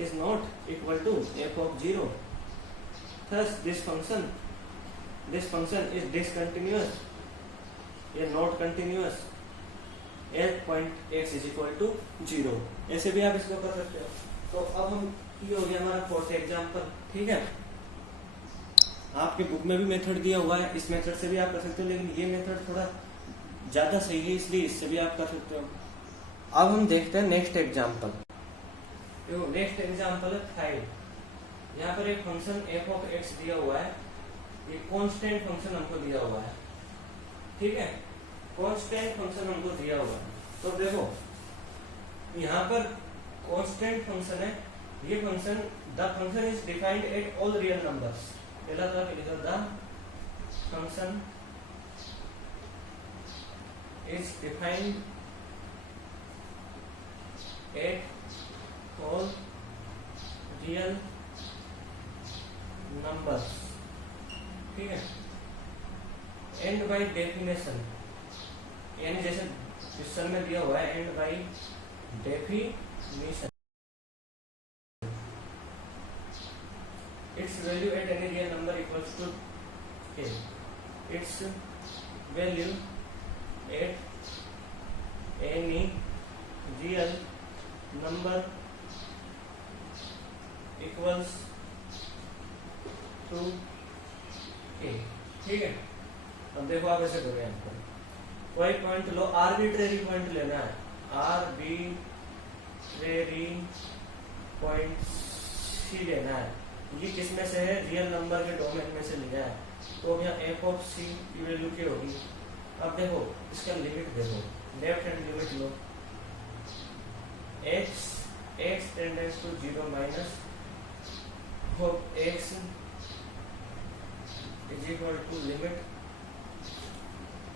is not equal to f of 0. Thus, this function is discontinuous, या not continuous at point x is equal to 0. ऐसे भी आप इसको कर सकते हो। तो अब हम ये हो गया हमारा फोर्थ एग्जाम्पल, ठीक है। आपके बुक में भी मेथड दिया हुआ है, इस मेथड से भी आप कर सकते हो, लेकिन ये मेथड थोड़ा ज्यादा सही है, इसलिए इससे भी आप कर सकते हो। अब हम देखते हैं नेक्स्ट एग्जाम्पल। नेक्स्ट एग्जाम्पल है 5। यहाँ पर एक फंक्शन f ऑफ x दिया हुआ है, ये कांस्टेंट फंक्शन हमको दिया हुआ है, ठीक है, कांस्टेंट फंक्शन हमको दिया हुआ है। तो देखो यहाँ पर कांस्टेंट फंक्शन है, ये function the function is defined at all real numbers. पहला तरफ लिखा the function is defined eight all real numbers, ठीक है, एंड बाई डेफिनेशन, यानी जैसे क्वेश्चन में दिया हुआ है and by definition, its value at any real number equals to k, its value at any real number equals to k, ठीक है। अब देखो आप ऐसे करें, आपको कोई पॉइंट लो, आर्बिट्रेरी पॉइंट लेना है, आर्बिट्रेरी पॉइंट c लेना है, ये किस में से है, रियल नंबर के डोमेन में से लेना है, तो यहाँ f ऑफ c की वैल्यू क्या होगी। अब देखो इसका लिमिट देखो, लेफ्ट हैंड लिमिट लो, x tends to 0 minus of x is equal to limit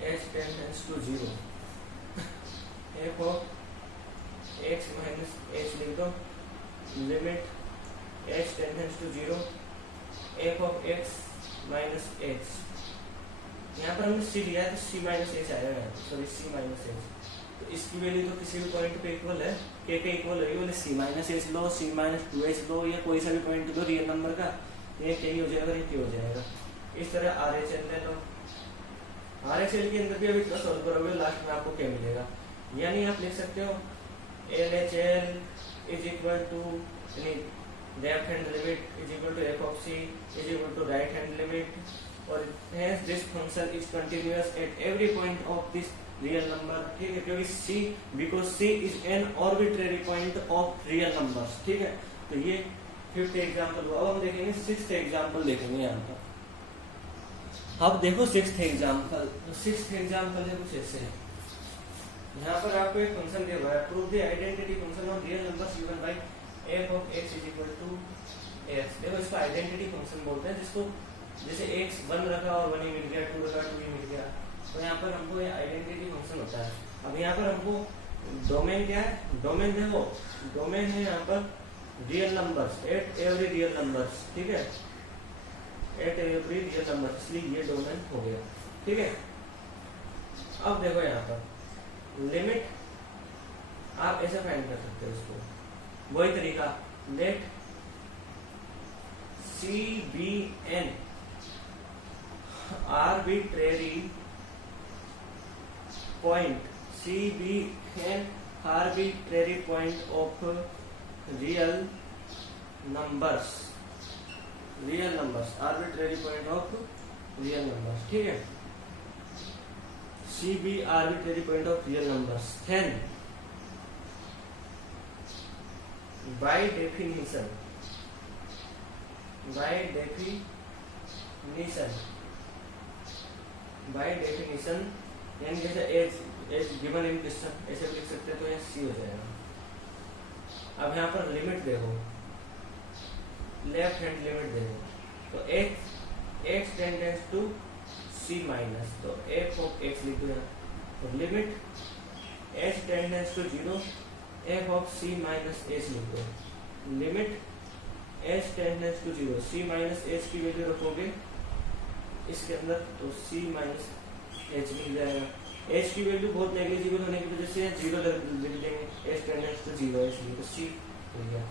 h tends to 0, f of x minus h लिख दो, limit h tends to 0, f of x minus h, यहाँ पर हमने c लिया है तो c minus h आएगा, sorry c minus h, तो इसकी वैल्यू तो किसी भी पॉइंट पे इक्वल है, k के इक्वल है, बोले c माइनस एच लो, c माइनस 2h लो, या कोई सा भी पॉइंट लो रियल नंबर का, ये k ही हो जाएगा, ये k हो जाएगा। इस तरह RHL ले लो, RHL के अंदर भी अभी इतना सॉल्व करोगे लास्ट में आपको क्या मिलेगा, यानी आप लिख सकते हो LHL is equal to left hand limit is equal to f of c is equal to right hand limit, और hence this function is continuous at every point of this real number, ठीक है, क्योंकि c because c is an arbitrary point of real numbers, ठीक है। तो ये fifth example हुआ। अब हम देखेंगे सिक्स्थ एग्जांपल देखेंगे यहाँ पर। अब देखो सिक्स्थ एग्जांपल, तो सिक्स्थ एग्जांपल है कुछ ऐसे है, यहाँ पर आपको एक फंक्शन दिया हुआ है, prove the identity function of real numbers given by f of x is equal to x। देखो इसको आइडेंटिटी फंक्शन बोलते हैं, जिसको जैसे x 1 रखा और 1 ही मिल गया, 2 रखा 2 ही मिल गया, तो यहाँ पर हमको ये आइडेंटिटी फंक्शन होता है। अब यहाँ पर हमको डोमेन क्या है, डोमेन देखो डोमेन है यहाँ पर real numbers at every real numbers, ठीक है, एट एवरी रियल नंबर, इसलिए ये डोमेन हो गया, ठीक है। अब देखो यहाँ पर लिमिट आप ऐसे फाइंड कर सकते हो इसको, वही तरीका, let c be an arbitrary point, c be an arbitrary point of real numbers, real numbers, arbitrary point of real numbers, ठीक है, c be arbitrary point of real numbers. Then by definition यानी जैसे as given in question ऐसे लिख सकते हैं, तो ये सी हो जाएगा। अब यहाँ पर लिमिट देखो, लेफ्ट हैंड लिमिट देखो, तो x tends to c minus, तो f ऑफ x लिख दो यहाँ, तो limit h tends to 0 f of c minus h लिख दो, limit h tends to 0 c minus h की वैल्यू रखोगे इसके अंदर, तो c माइनस h मिल जाएगा। h की वैल्यू बहुत नेग्लिजिबल होने की वजह से 0 लिख देंगे, h टेंडेंस टू 0 है इसलिए, तो c मिल गया।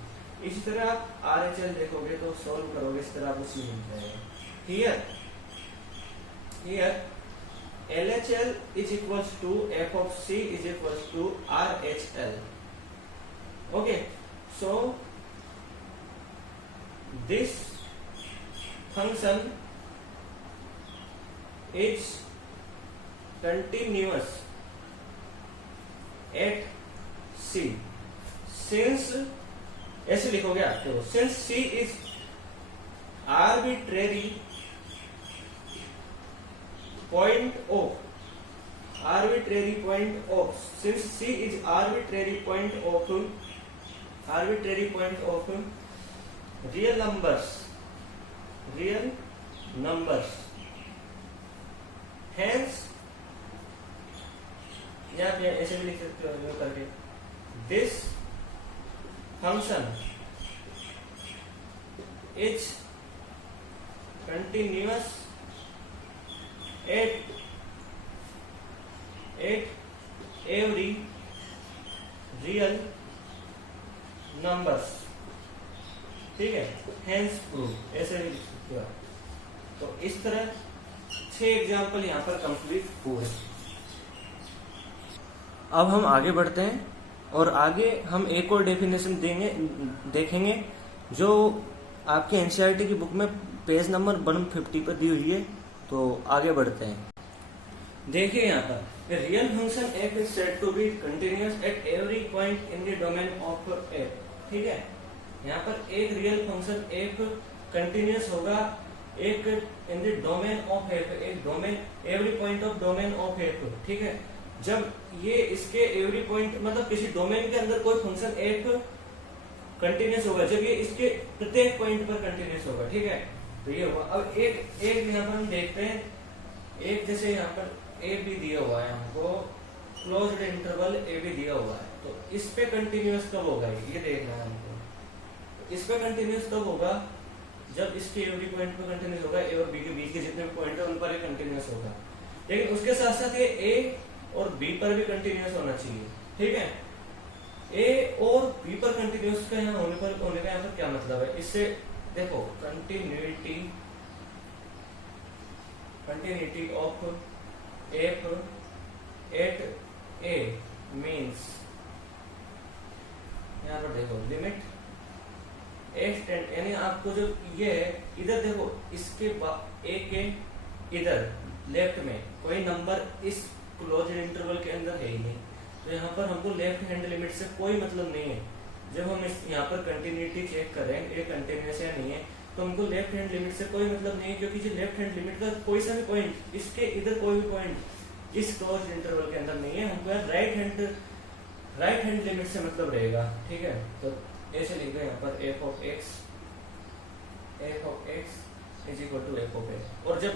इसी तरह आप RHL देखोगे तो सॉल्व करोगे, इस तरह आपको c मिल जाएगा। Here LHL is equals to f of c is equals to RHL। Okay, so this function is continuous at c, since ऐसे लिखोगे आप, तो since c is arbitrary point of since c is arbitrary point of real numbers, hence यहाँ पे ऐसे भी लिख सकते हो करके, this function is continuous at every real numbers, ठीक है, hence proof, ऐसे भी लिख सकते हो। तो इस तरह 6 एग्जाम्पल यहाँ पर कंप्लीट हुए। अब हम आगे बढ़ते हैं और आगे हम एक और डेफिनेशन देखेंगे जो आपके एनसीईआरटी की बुक में पेज नंबर 150 पर दी हुई है। तो आगे बढ़ते हैं। देखिए यहाँ पर real function f is said to be continuous at every point in the domain of f, ठीक है। यहाँ पर एक रियल फंक्शन f कंटिन्यूस होगा एक in the domain of f, एक domain every point of domain of f, ठीक है। जब ये इसके एवरी पॉइंट मतलब किसी डोमेन के अंदर कोई फंक्शन f कंटिन्यूस होगा जब ये इसके प्रत्येक पॉइंट पर कंटिन्यूस होगा, ठीक है। तो ये हुआ। अब एक यहाँ पर हम देखते हैं, एक जैसे यहाँ पर ए बी दिया हुआ है, हमको क्लोज्ड इंटरवल ए बी दिया हुआ है, तो इस पे कंटिन्यूस कब होगा ये देखना है हमको। इस पे कंटिन्यूस कब होगा जब इसके एवरी पॉइंट पे कंटिन्यूस होगा, ए और बी के बीच के जितने पॉइंट है उन पर कंटिन्यूस होगा। लेकिन उसके साथ साथ ये ए और बी पर भी कंटिन्यूस होना चाहिए, ठीक है। ए और बी पर कंटिन्यूस का यहाँ होने का यहाँ पर क्या मतलब है, इससे देखो continuity of f at a means यहाँ पर देखो लिमिट एक्सटेंड, यानी आपको जो ये है इधर देखो इसके ए के इधर लेफ्ट में कोई नंबर इस क्लोज्ड इंटरवल के अंदर है ही नहीं, तो यहाँ पर हमको लेफ्ट हैंड लिमिट से कोई मतलब नहीं है। जब हम इस यहाँ पर कंटिन्यूटी चेक करें ये कंटिन्यूस या नहीं है, तो हमको लेफ्ट हैंड लिमिट से कोई मतलब नहीं है, क्योंकि जो लेफ्ट हैंड लिमिट का कोई सा भी पॉइंट इसके इधर कोई भी पॉइंट इस क्लोज्ड इंटरवल के अंदर नहीं है, हमको यार राइट हैंड लिमिट से मतलब रहेगा, ठीक है। तो ऐसे लिख दो यहाँ पर f of x is equal to f of x. और जब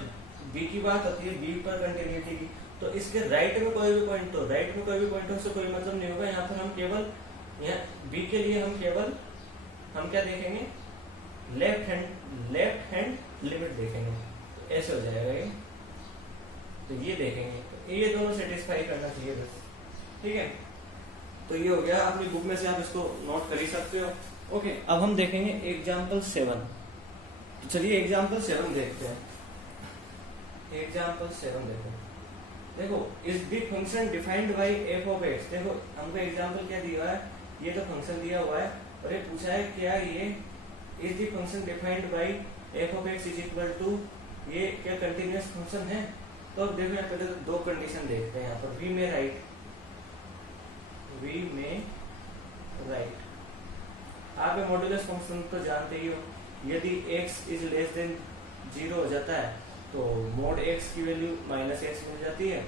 बी की बात होती है, बी पर कंटिन्यूटी की, तो इसके राइट में कोई भी पॉइंट हो, राइट में कोई भी पॉइंट हो से कोई मतलब नहीं होगा। यहाँ पर हम केवल यहाँ बी के लिए हम क्या देखेंगे, लेफ्ट हैंड लिमिट देखेंगे, तो ऐसे हो जाएगा ये। तो ये देखेंगे, तो ये दोनों सेटिस्फाई करना चाहिए बस, ठीक है। तो ये हो गया, अपनी बुक में से आप इसको नोट कर ही सकते हो। ओके, अब हम देखेंगे एग्जाम्पल 7। तो चलिए एग्जाम्पल 7 देखते हैं। एग्जाम्पल 7 देखो, is the function defined by f of x. देखो हमको एग्जाम्पल क्या दिया हुआ है, ये तो फंक्शन दिया हुआ है, और ये पूछा है क्या ये is the function defined by f of x is equal to, ये क्या कंटिन्यूअस फंक्शन है। तो अब देखो यहाँ पहले तो दो कंडीशन देखते हैं। यहाँ पर वी में राइट, आप ये मॉड्यूलस फंक्शन तो जानते ही हो, यदि x इज लेस देन 0 हो जाता है तो मोड x की वैल्यू -x मिल जाती है,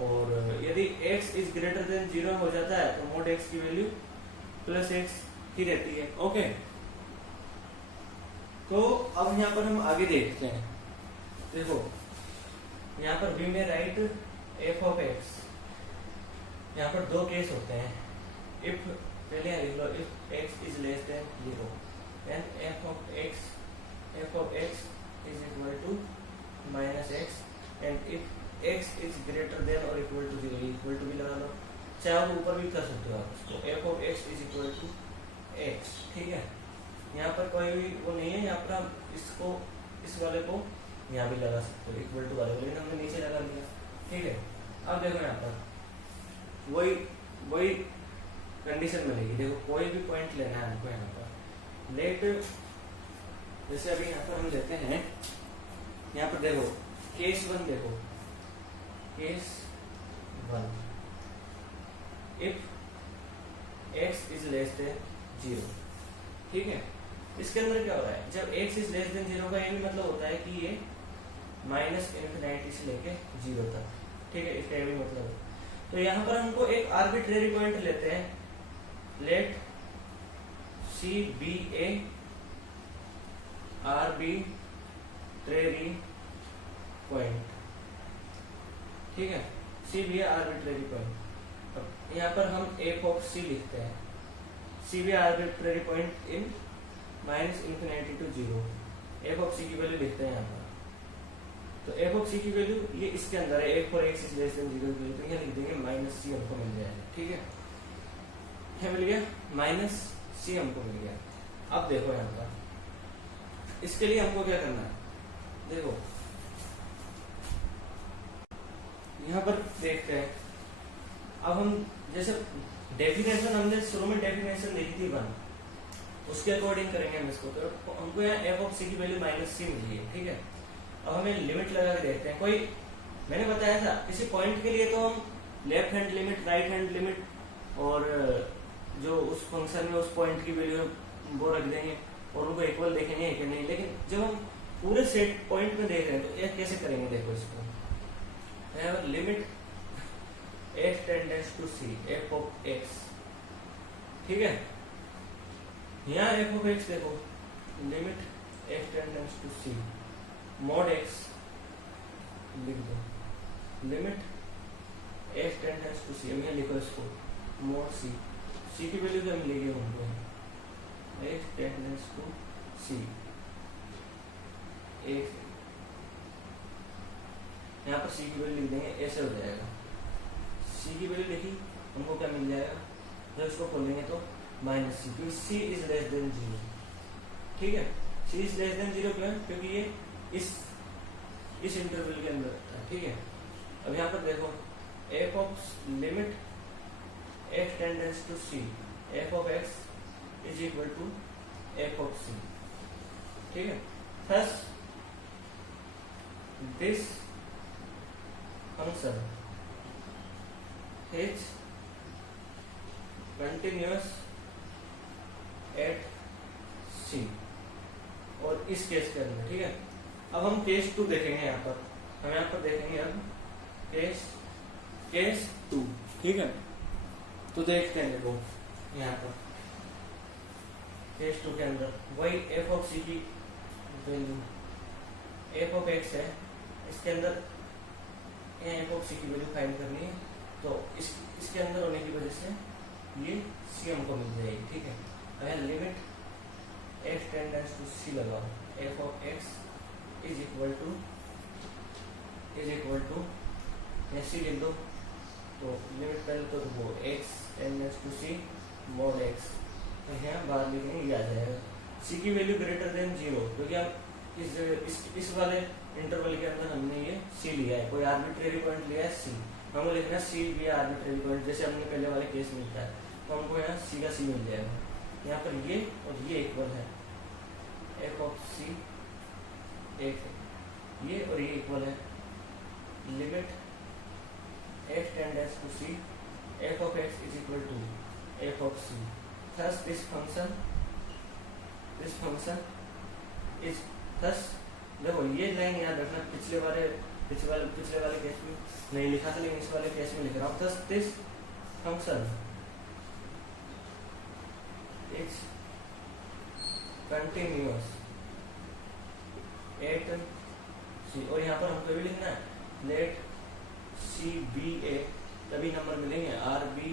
और यदि x इज ग्रेटर देन 0 हो जाता है तो मोड x की वैल्यू +x ही रहती है। ओके, तो अब यहाँ पर हम आगे देखते हैं। देखो यहाँ पर v में राइट f ऑफ x, यहाँ पर दो केस होते हैं। इफ पहले लिख लो, if x is less than 0 then f of x is equal to -x, and if x is greater than or equal to 0, equal to भी लगा लो, चाहे आप ऊपर भी कर सकते हो आप इसको, f of x is equal to x, ठीक है। यहाँ पर कोई भी वो नहीं है, यहाँ पर हम इसको इस वाले को यहाँ भी लगा सकते हो, इक्वल टू वाले को, लेकिन हमने नीचे लगा दिया, ठीक है। अब देखो यहाँ पर वही कंडीशन मिलेगी। देखो कोई भी पॉइंट लेना है हमको यहाँ पर, लेट जैसे अभी यहाँ पर हम लेते हैं, यहाँ पर देखो केस 1, देखो case 1, if x is less than 0, ठीक है। इसके अंदर क्या हो रहा है, जब x इज लेस देन 0 का ये भी मतलब होता है कि ये -∞ से लेके 0 तक, ठीक है, इसका ये भी मतलब है। तो यहाँ पर हमको एक आर्बिट्रेरी पॉइंट लेते हैं, late C be a arbitrary point, ठीक है, C be a arbitrary point। अब यहाँ पर हम f of C लिखते हैं, C be a arbitrary point in -∞ to 0, f of C की वैल्यू लिखते हैं यहाँ पर। तो f of C की वैल्यू ये इसके अंदर है, f for x is less than 0 की वैल्यू, तो यहाँ लिख देंगे -c हमको मिल जाएगा, ठीक है। क्या मिल गया, -c हमको मिल गया। अब देखो यहाँ पर इसके लिए हमको क्या करना है, देखो यहाँ पर देखते हैं। अब हम जैसे डेफिनेशन हमने शुरू में डेफिनेशन देखी थी 1, उसके अकॉर्डिंग करेंगे हम इसको। तो हमको यहाँ f ऑफ c की वैल्यू -c मिली है, ठीक है। अब हमें लिमिट लगा के देखते हैं। कोई मैंने बताया था किसी पॉइंट के लिए तो हम left hand limit, right hand limit, और जो उस फंक्शन में उस पॉइंट की वैल्यू वो रख देंगे और उनको इक्वल देखेंगे कि नहीं। लेकिन जब हम पूरे सेट पॉइंट में देख रहे हैं तो ये कैसे करेंगे, देखो इसको, limit x tends to c f of x, ठीक है। यहाँ f ऑफ x देखो, limit x tends to c mod x लिख दो, limit x tends to c, यहाँ लिखो इसको mod c की वैल्यू क्या मिलेगी हमको, x टेंडेंस टू c, यहाँ पर c की वैल्यू लिख देंगे, ऐसे हो जाएगा। c की वैल्यू लिखी, हमको क्या मिल जाएगा, जब इसको खोलेंगे तो -c, क्योंकि c इज लेस देन 0, ठीक है। c इज लेस देन 0 क्यों, क्योंकि ये इस इंटरवल के अंदर था, ठीक है। अब यहाँ पर देखो f of limit x tends to c, f of x is equal to f of c, ठीक है। Thus this function is continuous at c, और इस केस के अंदर, ठीक है। अब हम केस 2 देखेंगे। यहाँ पर हम यहाँ पर देखेंगे अब केस केस 2, ठीक है। तो देखते हैं, देखो यहाँ पर केस 2 के अंदर वही एफ ऑफ सी की वैल्यू एफ ऑफ एक्स है, इसके अंदर एफ ऑफ सी की वैल्यू फाइंड करनी है, तो इसके अंदर होने की वजह से ये सी हमको मिल जाएगी, ठीक है। अगर limit x tends to c लगाओ, f of x is equal to c लिख दो, तो लिमिट पहले तो वो x tends to c mod x, तो यहाँ बाहर लिखेंगे, ये आ जाएगा सी की वैल्यू ग्रेटर देन 0, क्योंकि हम इस वाले इंटरवल के अंदर हमने ये सी लिया है, कोई आर्बिट्रेरी पॉइंट लिया है सी, हमें लिखना सी भी आर्बिट्रेरी पॉइंट, जैसे हमने पहले वाले केस में लिखा है, तो हमको यहाँ सी का सी मिल जाएगा। यहाँ पर ये और ये इक्वल है, एफ ऑफ सी एक है, ये और ये इक्वल है, limit x tends to c f of x is equal to f of c, thus this function is thus. देखो ये लाइन याद रखना, पिछले वाले केस में नहीं लिखा था, लेकिन इस वाले केस में लिख रहा हूँ, thus this function is continuous at c, और यहाँ पर हमको भी लिखना है लेट सी बी ए, तभी नंबर मिलेंगे, R B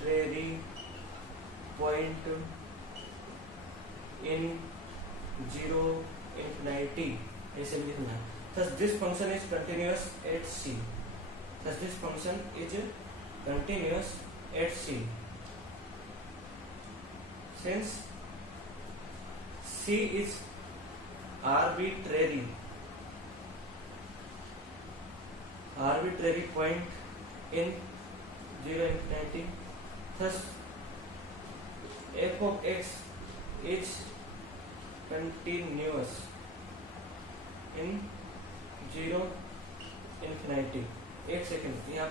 ट्रेरी point in 0 infinity, ऐसे लिखना है। Thus this function is continuous at C. Thus this function is continuous at C. Since C is arbitrary point in 0 infinity, thus f of x is continuous in 0 infinity। एक second, यहाँ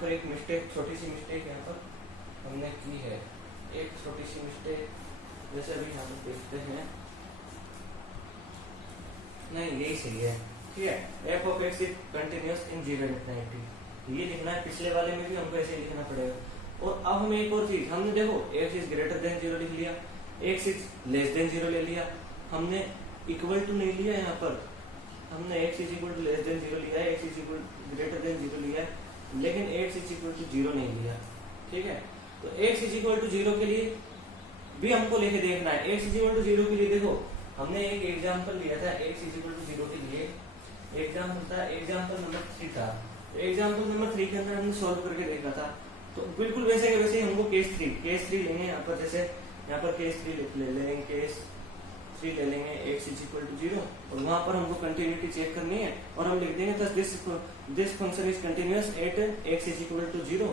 पर एक mistake, छोटी सी mistake यहाँ पर हमने की है, एक छोटी सी मिस्टेक, जैसे अभी यहाँ पर देखते हैं, नहीं यही सही है, ठीक है। F of x is continuous in 0 infinity, ये लिखना है, पिछले वाले में भी हमको ऐसे लिखना पड़ेगा। और अब हमें एक और चीज, हमने देखो एक्स इज ग्रेटर देन 0 लिख लिया, एक्स इज लेस देन 0 ले लिया, हमने इक्वल टू नहीं लिया, यहाँ पर हमने x is equal to less than 0 लिया है, x is equal greater than 0 लिया है, लेकिन एक्स इज इक्वल टू 0 नहीं लिया, ठीक है। तो एक्स इज इक्वल टू 0 के लिए भी हमको लेके देखना है, एक्स इज इक्वल टू 0 के लिए देखो हमने एक एग्जाम्पल लिया था, एक्स इज इक्वल टू 0 के लिए एग्जाम्पल था, एग्जाम्पल नंबर 3 था, तो एग्जाम्पल नंबर 3 के अंदर हमने सॉल्व करके देखा था, तो बिल्कुल वैसे के वैसे हमको केस 3 लेंगे, यहाँ पर जैसे यहाँ पर केस 3 ले लेंगे, केस 3 ले लेंगे, एक्स इज इक्वल टू 0, और वहां पर हमको कंटिन्यूटी चेक करनी है, और हम लिख देंगे this function is continuous at x is equal to 0,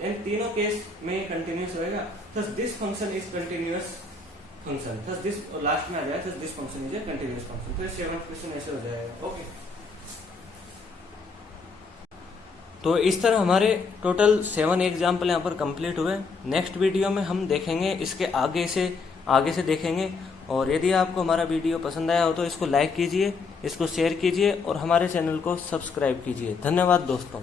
and तीनों केस में कंटिन्यूअस होएगा, thus this function is continuous function, thus this last में आ जाएगा, thus this function is a continuous function. फिर 7th क्वेश्चन ऐसे हो जाएगा, ओके। तो इस तरह हमारे टोटल 7 एग्जाम्पल यहाँ पर कंप्लीट हुए। नेक्स्ट वीडियो में हम देखेंगे इसके आगे से देखेंगे, और यदि आपको हमारा वीडियो पसंद आया हो तो इसको लाइक कीजिए, इसको शेयर कीजिए और हमारे चैनल को सब्सक्राइब कीजिए। धन्यवाद दोस्तों।